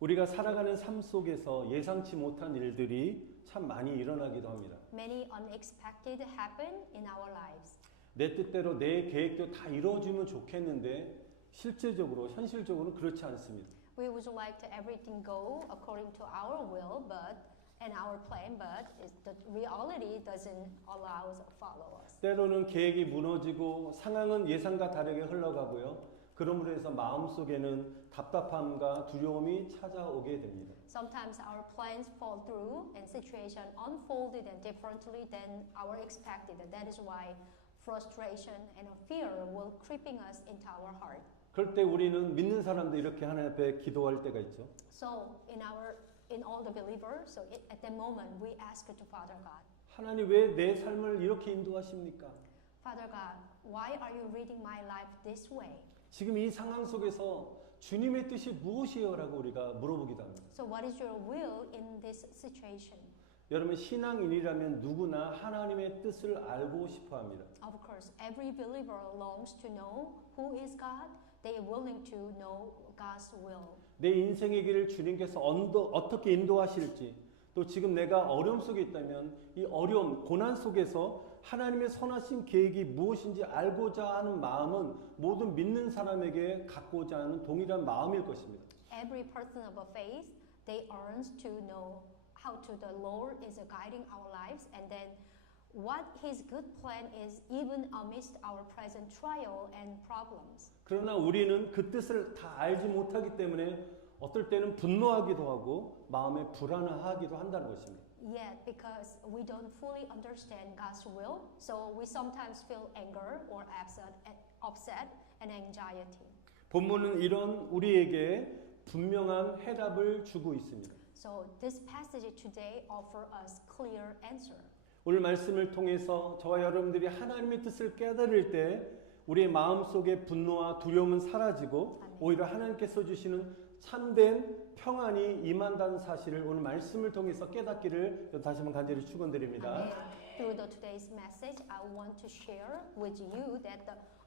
우리가 살아가는 삶 속에서 예상치 못한 일들이 참 많이 일어나기도 합니다. Many unexpected happen in our lives. 내 뜻대로 내 계획도 다 이루어지면 좋겠는데 실제적으로 현실적으로는 그렇지 않습니다. We would like to everything go according to our will, and our plan, but the reality doesn't allow us to follow us. 때로는 계획이 무너지고 상황은 예상과 다르게 흘러가고요. 그러므로 해서 마음속에는 답답함과 두려움이 찾아오게 됩니다. Sometimes our plans fall through and situation unfolded and differently than our expected. That is why frustration and fear will creeping us into our heart. 그럴 때 우리는 믿는 사람들 이렇게 하나님 앞에 기도할 때가 있죠. So in all the believers, so at that moment we ask to Father God. 하나님 왜 내 삶을 이렇게 인도하십니까? Father God, why are you reading my life this way? 지금 이 상황 속에서 주님의 뜻이 무엇이에요? 라고 우리가 물어보기도 합니다. So what is your will in this situation? 여러분 신앙인이라면 누구나 하나님의 뜻을 알고 싶어 합니다. Of course, every believer longs to know who is God. They are willing to know God's will. 내 인생의 길을 주님께서 어떻게 인도하실지 또 지금 내가 어려움 속에 있다면 이 어려움, 고난 속에서 하나님의 선하신 계획이 무엇인지 알고자 하는 마음은 모든 믿는 사람에게 갖고자 하는 동일한 마음일 것입니다. Every person of a faith, they yearns to know how to the Lord is guiding our lives and then what His good plan is even amidst our present trial and problems. 그러나 우리는 그 뜻을 다 알지 못하기 때문에 어떨 때는 분노하기도 하고 마음에 불안하기도 한다는 것입니다. Yet, because we don't fully understand God's will, so we sometimes feel anger or upset and anxiety. 본문은 이런 우리에게 분명한 해답을 주고 있습니다. So this passage today offers us clear answer. 오늘 말씀을 통해서 저와 여러분들이 하나님의 뜻을 깨달을 때 우리의 마음속의 분노와 두려움은 사라지고 오히려 하나님께서 주시는 참된 평안이 임한다는 사실을 오늘 말씀을 통해서 깨닫기를 다시 한번 간절히 축원드립니다. Through today's message, I want to share with you that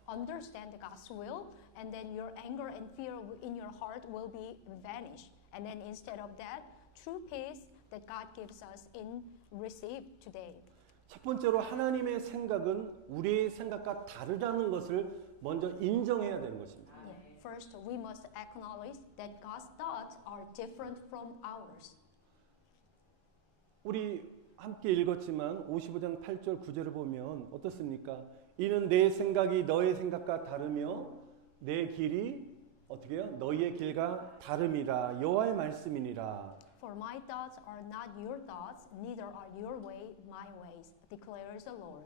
understand God's will, and then your anger and fear in your heart will be vanished. And then instead of that, true peace that God gives us in receive today. 첫 번째로 하나님의 생각은 우리의 생각과 다르다는 것을 먼저 인정해야 되는 것입니다. First, we must acknowledge that God's thoughts are different from ours. 우리 함께 읽었지만 55장 8절 9절을 보면 어떻습니까? 이는 내 생각이 너의 생각과 다르며 내 길이 어떻게 해요? 너희의 길과 다름이라 여호와의 말씀이니라. For my thoughts are not your thoughts, neither are your way my ways, declares the Lord.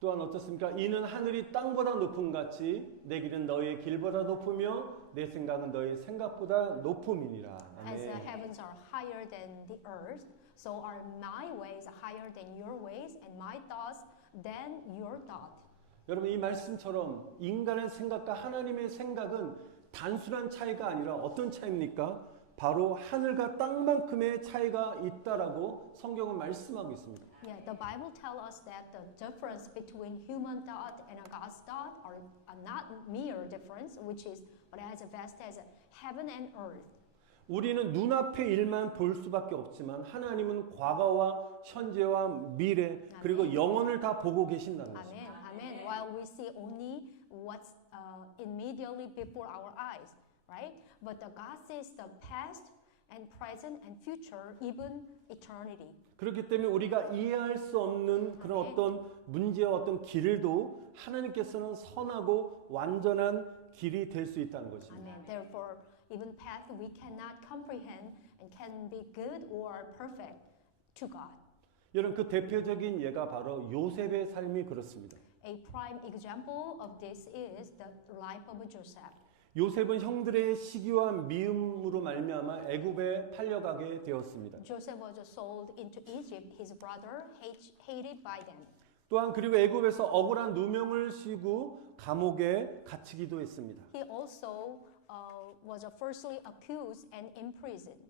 또한 어떻습니까? 이는 하늘이 땅보다 높음 같이 내 길은 너희의 길보다 높으며 내 생각은 너희의 생각보다 높음이니라. As the heavens are higher than the earth, so are my ways higher than your ways, and my thoughts than your thought. 여러분 이 말씀처럼 인간의 생각과 하나님의 생각은 단순한 차이가 아니라 어떤 차이입니까? 바로 하늘과 땅만큼의 차이가 있다라고 성경은 말씀하고 있습니다. Yeah, the Bible tells us that the difference between human thought and God's thought are not mere difference, which is as vast as heaven and earth. 우리는 눈앞의 일만 볼 수밖에 없지만 하나님은 과거와 현재와 미래 그리고 영원을 다 보고 계신다는 것입니다. Amen. Amen. While we see only what's immediately before our eyes, right? But the God sees the past and present and future, even eternity. 그렇기 때문에 우리가 이해할 수 없는 그런 어떤 문제와 어떤 길도 하나님께서는 선하고 완전한 길이 될 수 있다는 것입니다. Amen. Therefore, even path we cannot comprehend and can be good or perfect to God. 여러분 그 대표적인 예가 바로 요셉의 삶이 그렇습니다. A prime example of this is the life of Joseph. 요셉은 형들의 시기와 미움으로 말미암아 애굽에 팔려가게 되었습니다. Joseph was sold into Egypt. His brother hated by them. 또한 그리고 애굽에서 억울한 누명을 씌고 감옥에 갇히기도 했습니다. He also was firstly accused and imprisoned.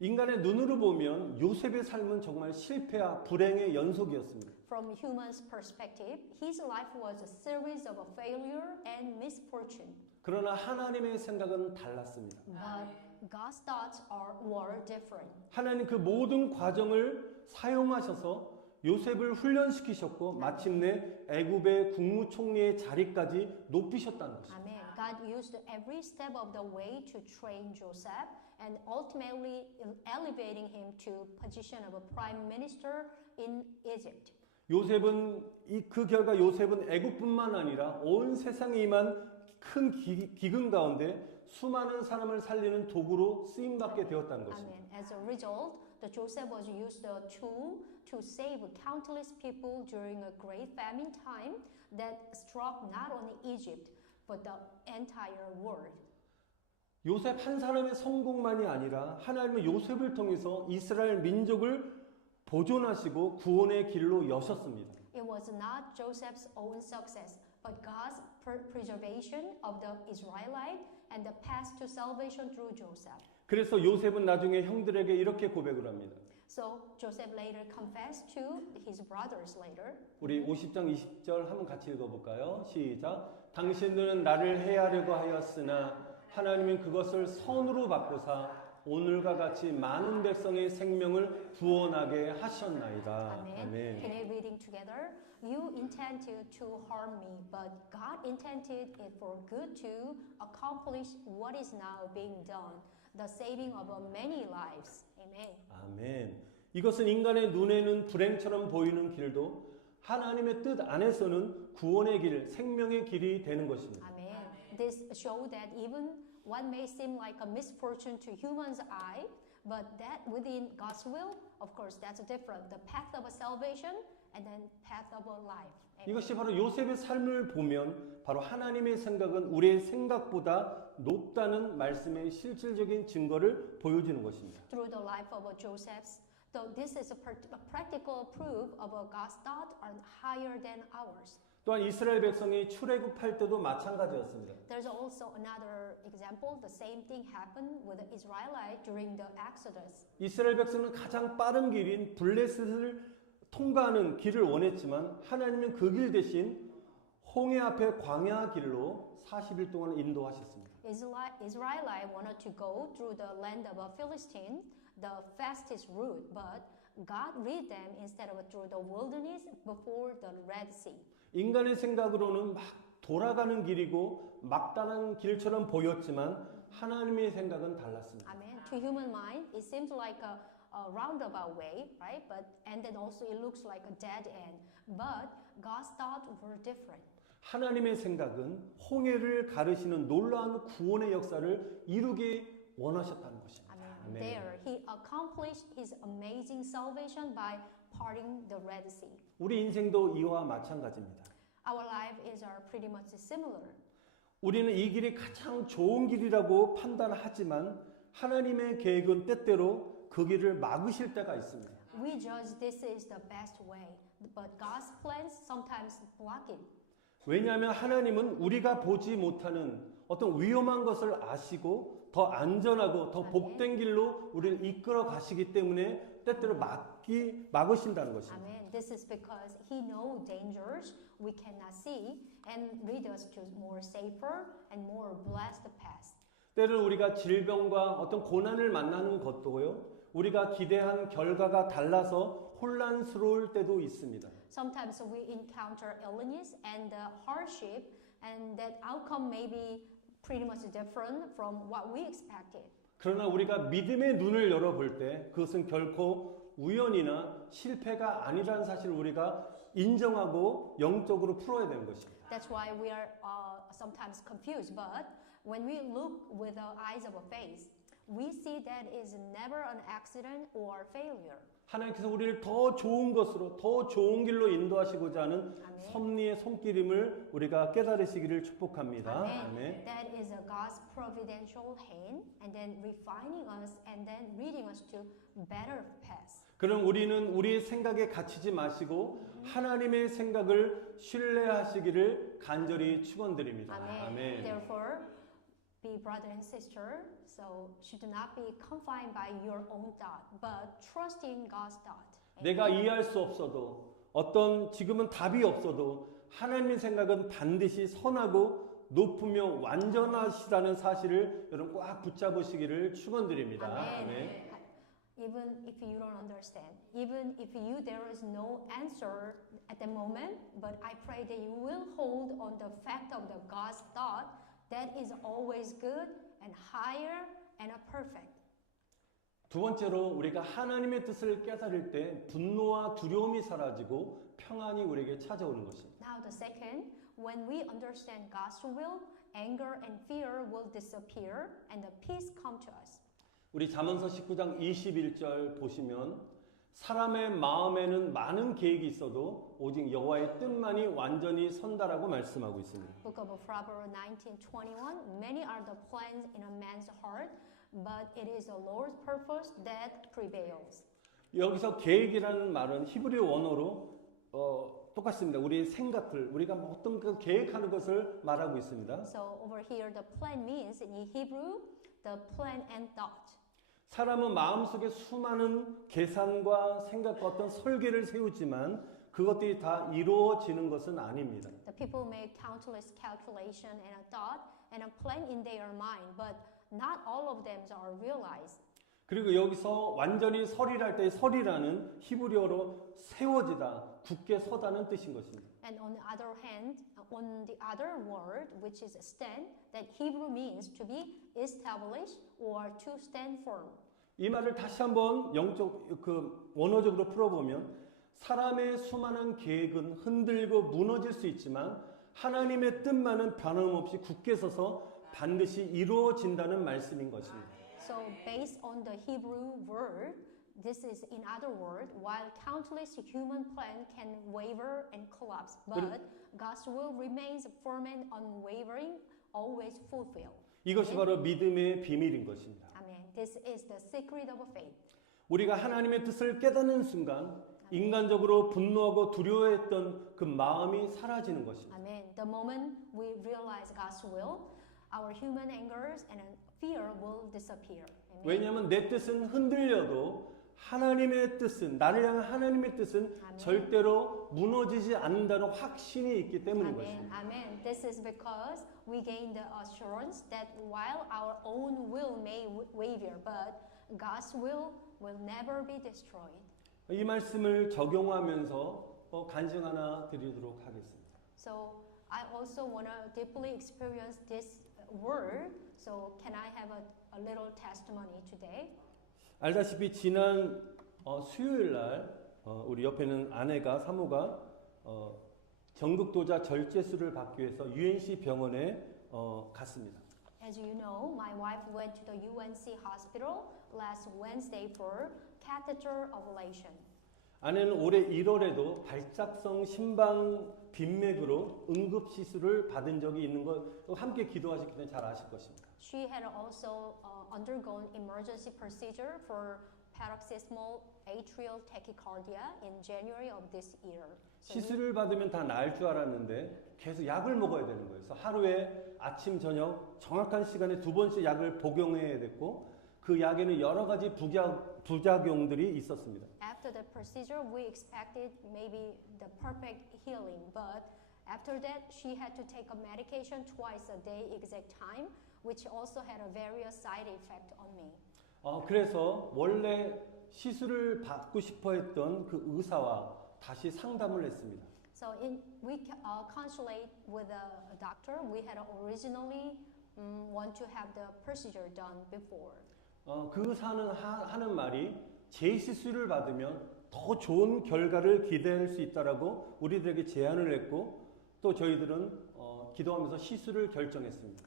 인간의 눈으로 보면 요셉의 삶은 정말 실패와 불행의 연속이었습니다. From human's perspective, his life was a series of failure and misfortune. 그러나 하나님의 생각은 달랐습니다. But God's thoughts were different. 하나님 그 모든 과정을 사용하셔서 요셉을 훈련시키셨고 마침내 애굽의 국무총리의 자리까지 높이셨다는 것입니다. Amen. God used every step of the way to train Joseph and ultimately elevating him to position of a prime minister in Egypt. 요셉은 그 결과 요셉은 애굽뿐만 아니라 온 세상에 임한 큰 기근 가운데 수많은 사람을 살리는 도구로 쓰임 받게 되었다는 것입니다. Amen. As a result, the Joseph was used a tool to save countless people during a great famine time that struck not only Egypt but the entire world. 요셉 한 사람의 성공만이 아니라 하나님은 요셉을 통해서 이스라엘 민족을 보존하시고 구원의 길로 여셨습니다. It was not Joseph's own success, but God's preservation of the Israelite and the path to salvation through Joseph. 그래서 요셉은 나중에 형들에게 이렇게 고백을 합니다. So Joseph later confessed to his brothers later. 우리 50장 20절 한번 같이 읽어볼까요? 시작. 당신들은 나를 해하려고 하였으나 하나님은 그것을 선으로 바꾸사 오늘과 같이 많은 백성의 생명을 구원하게 하셨나이다. Amen. 아멘. Can we reading together? You intended to harm me, but God intended it for good to accomplish what is now being done, the saving of many lives. Amen. 아멘. 이것은 인간의 눈에는 불행처럼 보이는 길도 하나님의 뜻 안에서는 구원의 길, 생명의 길이 되는 것입니다. Amen. This shows that even what may seem like a misfortune to human's eye, but that within God's will, of course, that's different. The path of salvation and then path of life. Amen. 이것이 바로 요셉의 삶을 보면 바로 하나님의 생각은 우리의 생각보다 높다는 말씀의 실질적인 증거를 보여주는 것입니다. Through the life of Joseph, so this is a practical proof of God's thought are higher than ours. 또한 이스라엘 백성이 출애굽할 때도 마찬가지였습니다. There's also another example. The same thing happened with the Israelites during the Exodus. 이스라엘 백성은 가장 빠른 길인 블레셋을 통과하는 길을 원했지만 하나님은 그 길 대신 홍해 앞에 광야 길로 40일 동안 인도하셨습니다. Israelites wanted to go through the land of Philistine, the fastest route, but God led them instead of through the wilderness before the Red Sea. 인간의 생각으로는 막 돌아가는 길이고 막다른 길처럼 보였지만 하나님의 생각은 달랐습니다. Amen. To human mind, it seems like a roundabout way, right? And then also it looks like a dead end. But God's thoughts were different. 하나님의 생각은 홍해를 가르시는 놀라운 구원의 역사를 이루기 원하셨다는 것입니다. Amen. There, He accomplished His amazing salvation by parting the Red Sea. 우리 인생도 이와 마찬가지입니다. Our life is pretty much similar. 우리는 이 길이 가장 좋은 길이라고 판단하지만 하나님의 계획은 때때로 그 길을 막으실 때가 있습니다. We judge this is the best way, but God's plans sometimes block it. 왜냐하면 하나님은 우리가 보지 못하는 어떤 위험한 것을 아시고 더 안전하고 더 복된 길로 우리를 이끌어 가시기 때문에 때때로 막으신다는 것입니다. Amen. This is because He knows dangers we cannot see and lead us to more safer and more blessed paths. 때로는 우리가 질병과 어떤 고난을 만나는 것도요. 우리가 기대한 결과가 달라서 혼란스러울 때도 있습니다. Sometimes we encounter illness and hardship, and that outcome may be pretty much different from what we expected. 그러나 우리가 믿음의 눈을 열어볼 때 그것은 결코 우연이나 실패가 아니라는 사실을 우리가 인정하고 영적으로 풀어야 되는 것입니다. That's why we are sometimes confused. But when we look with the eyes of faith, we see that is never an accident or failure. 하나님께서 우리를 더 좋은 것으로 더 좋은 길로 인도하시고자 하는 아멘. 섭리의 손길임을 우리가 깨달으시기를 축복합니다. Amen. 아멘. That is a God's providential hand, and then refining us, and then leading us to better paths. 그럼 우리는 우리의 생각에 갇히지 마시고 하나님의 생각을 신뢰하시기를 간절히 축원드립니다. Amen. Therefore, be brother and sister, so should not be confined by your own thought, but trust in God's thought. 내가 이해할 수 없어도 어떤 지금은 답이 없어도 하나님의 생각은 반드시 선하고 높으며 완전하시다는 사실을 여러분 꽉 붙잡으시기를 축원드립니다. Amen. 아멘. Even if you don't understand, even if you there is no answer at the moment, but I pray that you will hold on the fact of the God's thought that is always good and higher and perfect. 두 번째로 우리가 하나님의 뜻을 깨달을 때 분노와 두려움이 사라지고 평안이 우리에게 찾아오는 것입니다. Now the second, when we understand God's will, anger and fear will disappear and the peace come to us. 우리 잠언서 19장 21절 보시면 사람의 마음에는 많은 계획이 있어도 오직 여호와의 뜻만이 완전히 선다라고 말씀하고 있습니다. Book of Proverbs 19:21. Many are the plans in a man's heart, but it is the Lord's purpose that prevails. 여기서 계획이라는 말은 히브리 원어로 똑같습니다. 우리의 생각들, 우리가 어떤 그 계획하는 것을 말하고 있습니다. So over here, the plan means in Hebrew, the plan and thought. 사람은 마음속에 수많은 계산과 생각과 어떤 설계를 세우지만 그것들이 다 이루어지는 것은 아닙니다. The people make countless calculation and a thought and a plan in their mind, but not all of them are realized. 그리고 여기서 완전히 설이랄 때 설이라는 히브리어로 세워지다, 굳게 서다는 뜻인 것입니다. And on the other hand, on the other word, which is stand, that Hebrew means to be established or to stand firm. 이 말을 다시 한번 영적 원어적으로 풀어보면 사람의 수많은 계획은 흔들고 무너질 수 있지만 하나님의 뜻만은 변함없이 굳게 서서 반드시 이루어진다는 말씀인 것입니다. So based on the Hebrew word, this is in other word, while countless human plan can waver and collapse, but God's will remains firm and unwavering, always fulfilled. 이것이 바로 믿음의 비밀인 것입니다. Amen. This is the secret of faith. 우리가 하나님의 뜻을 깨닫는 순간 인간적으로 분노하고 두려워했던 그 마음이 사라지는 것입니다. Amen. The moment we realize God's will, our human angers and fear will disappear. Amen. 왜냐하면 내 뜻은 흔들려도 하나님의 뜻은 나를 향한 하나님의 뜻은 아멘. 절대로 무너지지 않는다는 확신이 있기 때문인 Amen. 것입니다. Amen. This is because we gain the assurance that while our own will may waver, but God's will never be destroyed. 이 말씀을 적용하면서 간증 하나 드리도록 하겠습니다. So I also want to deeply experience this word. So can I have a little testimony today? 알다시피 지난 수요일 날 우리 옆에는 아내가 사모가 전극도자 절제술을 받기 위해서 UNC 병원에 갔습니다. As you know, my wife went to the UNC hospital last Wednesday for catheter ablation. 아내는 올해 1월에도 발작성 심방 빈맥으로 응급 시술을 받은 적이 있는 것 함께 기도하셨기 때문에 잘 아실 것입니다. She had also undergone emergency procedure for paroxysmal atrial tachycardia in January of this year. So 시술을 받으면 다 나을 줄 알았는데 계속 약을 먹어야 되는 거예요. 그래서 하루에 아침 저녁 정확한 시간에 2번씩 약을 복용해야 됐고 그 약에는 여러 가지 부작용들이 있었습니다. after the procedure, we expected maybe the perfect healing, but after that, she had to take a medication twice a day, exact time, which also had a various side effect on me. 그래서 원래 시술을 받고 싶어 했던 그 의사와 다시 상담을 했습니다. So we consulted with a doctor. We had originally want to have the procedure done before. 그 의사는 하는 말이 제 시술을 받으면 더 좋은 결과를 기대할 수 있다라고 우리들에게 제안을 했고 또 저희들은 기도하면서 시술을 결정했습니다.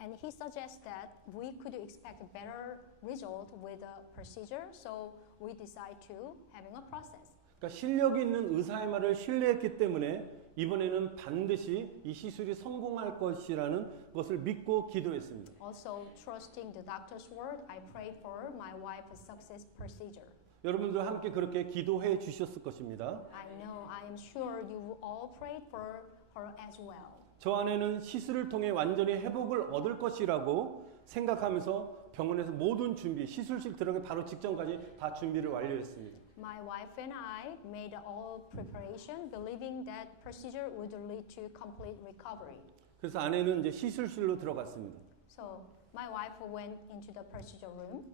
And he suggests that we could expect a better result with a procedure, so we decide to having a process. 그러니까 실력 있는 의사의 말을 신뢰했기 때문에 이번에는 반드시 이 시술이 성공할 것이라는 것을 믿고 기도했습니다. Also, trusting the doctor's word, I prayed for my wife's success procedure. 여러분들 함께 그렇게 기도해 주셨을 것입니다. I know, I am sure you all prayed for her as well. 저 아내는 시술을 통해 완전히 회복을 얻을 것이라고 생각하면서 병원에서 모든 준비, 시술실 들어가기 바로 직전까지 다 준비를 완료했습니다. My wife and I made all preparation, believing that procedure would lead to complete recovery. 그래서 아내는 이제 시술실로 들어갔습니다. So my wife went into the procedure room.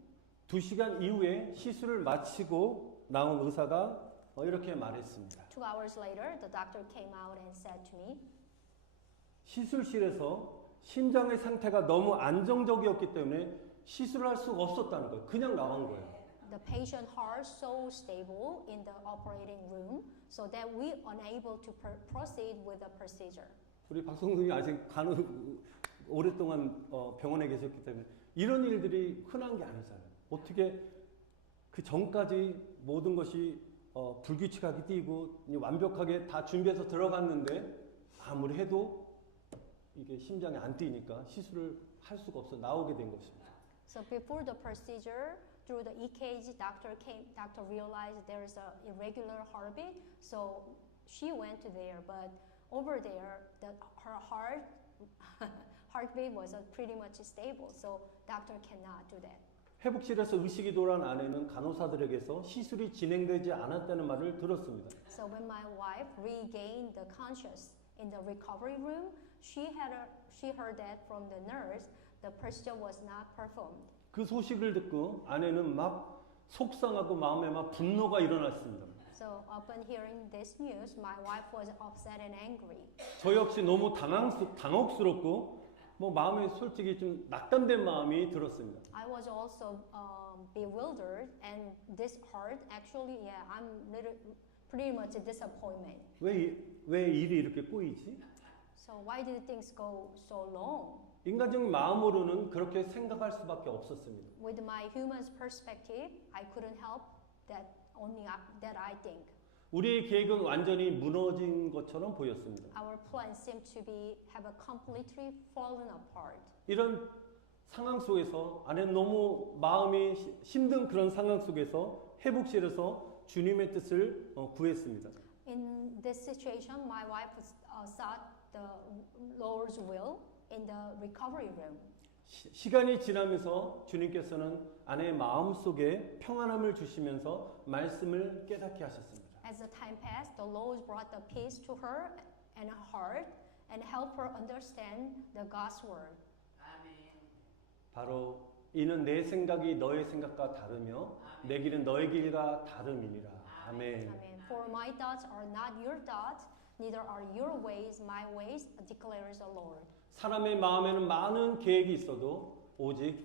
2시간 이후에 시술을 마치고 나온 의사가 이렇게 말했습니다. 2 hours later, the doctor came out and said to me, 시술실에서 심장의 상태가 너무 안정적이었기 때문에 시술을 할 수가 없었다는 거예요. 그냥 나온 거예요. the patient heart so stable in the operating room so that we unable to proceed with the procedure. 우리 박성승이 아직 간혹 오랫동안 병원에 계셨기 때문에 이런 일들이 흔한 게 아니잖아요. 어떻게 그 전까지 모든 것이 불규칙하게 뛰고 완벽하게 다 준비해서 들어갔는데 아무리 해도 이게 심장이 안 뛰니까 시술을 할 수가 없어 나오게 된 것입니다. So before the procedure, through the EKG, doctor realized there is a irregular heartbeat, so she went to there. But over there, her heartbeat was pretty much stable, so doctor cannot do that. 회복실에서 의식이 돌아온 아내는 간호사들에게서 시술이 진행되지 않았다는 말을 들었습니다. So when my wife regained the conscious in the recovery room, she heard that from the nurse the procedure was not performed. 그 소식을 듣고 아내는 막 속상하고 마음에 막 분노가 일어났습니다. So upon hearing this news, my wife was upset and angry. 저 역시 너무 당혹스럽고 뭐 마음에 솔직히 좀 낙담된 마음이 들었습니다. I was also bewildered and disheartened. Actually, yeah, I'm pretty much disappointed. 왜 일이 이렇게 꼬이지? So why did things go so long? 인간적인 마음으로는 그렇게 생각할 수밖에 없었습니다. With my human's perspective, I couldn't help that that I think. 우리의 계획은 완전히 무너진 것처럼 보였습니다. Our plans seem to have completely fallen apart. 이런 상황 속에서 아내는 너무 마음이 힘든 그런 상황 속에서 회복실에서 주님의 뜻을 구했습니다. In this situation, my wife sought the Lord's will in the recovery room. 시간이 지나면서 주님께서는 아내의 마음 속에 평안함을 주시면서 말씀을 깨닫게 하셨습니다. As the time passed, the Lord brought the peace to her and her heart and helped her understand the God's word. 바로 이는 내 생각이 너의 생각과 다르며 내 길은 너의 길과 다름이니라. 아멘. Amen. For my thoughts are not your thoughts, neither are your ways my ways, declares the Lord. 사람의 마음에는 많은 계획이 있어도 오직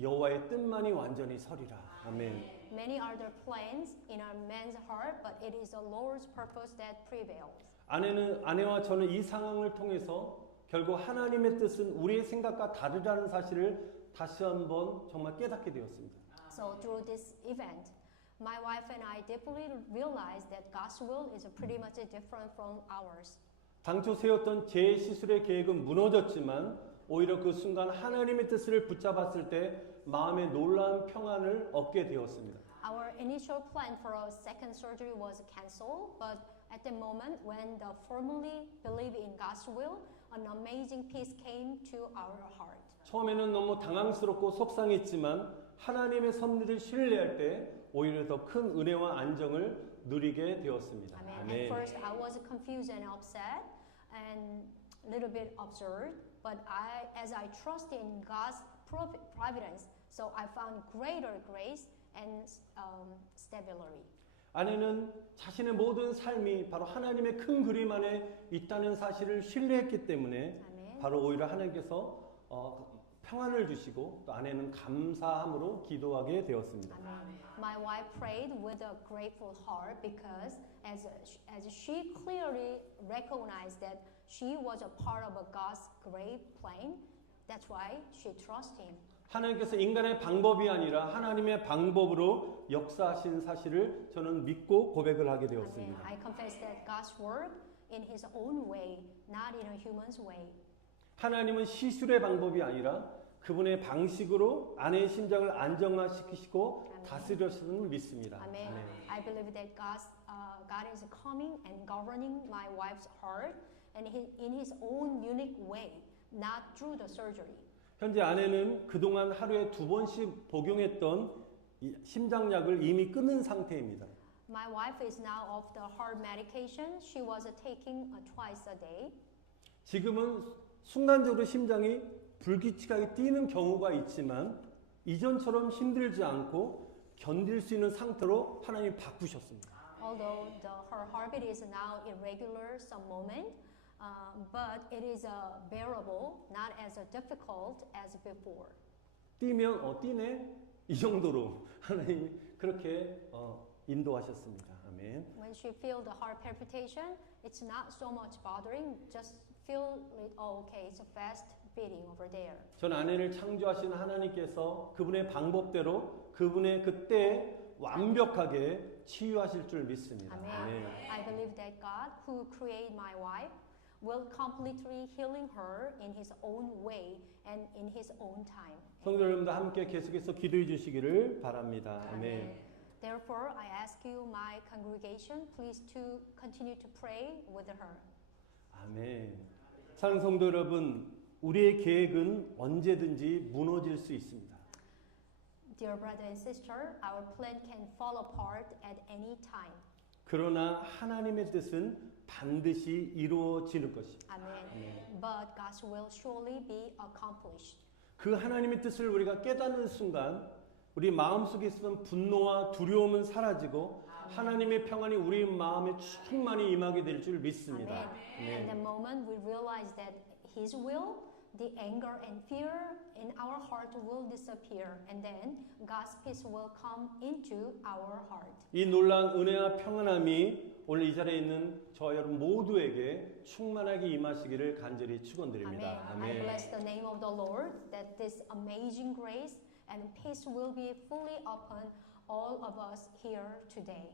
여호와의 뜻만이 완전히 서리라. 아멘. Many are the plans in a man's heart, but it is the Lord's purpose that prevails. 아내와 저는 이 상황을 통해서 결국 하나님의 뜻은 우리의 생각과 다르다는 사실을 다시 한번 정말 깨닫게 되었습니다. So through this event, my wife and I deeply realized that God's will is pretty much different from ours. 당초 세웠던 제 시술의 계획은 무너졌지만 오히려 그 순간 하나님의 뜻을 붙잡았을 때 마음의 놀라운 평안을 얻게 되었습니다. Our initial plan for a second surgery was cancelled, but at the moment when the firmly believe in God's will, an amazing peace came to our heart. 처음에는 너무 당황스럽고 속상했지만 하나님의 섭리를 신뢰할 때 오히려 더 큰 은혜와 안정을 누리게 되었습니다. Amen. At first I was confused and upset and a little bit absurd, but as I trust in God's providence, so I found greater grace and stability. 아내는 자신의 모든 삶이 바로 하나님의 큰 그림 안에 있다는 사실을 신뢰했기 때문에 Amen. 바로 오히려 하나님께서 평안을 주시고 또 아내는 감사함으로 기도하게 되었습니다. Amen. My wife prayed with a grateful heart because as she clearly recognized that she was a part of a God's great plan, that's why she trusted Him. 하나님께서 인간의 방법이 아니라 하나님의 방법으로 역사하신 사실을 저는 믿고 고백을 하게 Amen. 되었습니다. I confess that God's work in His own way, not in a human's way. 하나님은 시술의 방법이 아니라 그분의 방식으로 아내의 심장을 안정화시키시고 아멘. 다스려서는 믿습니다. Amen. 아멘. I believe that God is coming and governing my wife's heart and in His own unique way, not through the surgery. 현재 아내는 그동안 하루에 2번씩 복용했던 이 심장약을 이미 끊은 상태입니다. My wife is now off the heart medication. She was taking twice a day. 지금은 순간적으로 심장이 불규칙하게 뛰는 경우가 있지만 이전처럼 힘들지 않고 견딜 수 있는 상태로 하나님이 바꾸셨습니다. Although her heartbeat is now irregular some moment, but it is bearable, not as difficult as before. 뛰면 뛰네 이 정도로 하나님이 그렇게 인도하셨습니다. 아멘. When she feel the heart palpitation, it's not so much bothering. Just feel it. Oh, okay, it's a fast beating over there. 전 아내를 창조하신 하나님께서 그분의 방법대로 그분의 그때 완벽하게 치유하실 줄 믿습니다. Amen. I believe that God, who created my wife, will completely healing her in His own way and in His own time. 성도 여러분들 함께 계속해서 기도해 주시기를 바랍니다. 아멘. Therefore, I ask you, my congregation, please to continue to pray with her. 아멘. 사랑하는 성도 여러분, 우리의 계획은 언제든지 무너질 수 있습니다. Dear brother and sister, our plan can fall apart at any time. 그러나 하나님의 뜻은 반드시 이루어지는 것입니다. Amen. But God's will surely be accomplished. 그 하나님의 뜻을 우리가 깨닫는 순간 우리 마음속에 있었던 분노와 두려움은 사라지고 하나님의 평안이 우리 마음에 충만히 임하게 될 줄 믿습니다. Amen. In the moment we realize that His will, the anger and fear in our heart will disappear, and then God's peace will come into our heart. 이 놀라운 은혜와 평안함이 오늘 이 자리에 있는 저 여러분 모두에게 충만하게 임하시기를 간절히 축원드립니다. Amen. I bless the name of the Lord that this amazing grace and peace will be fully upon all of us here today.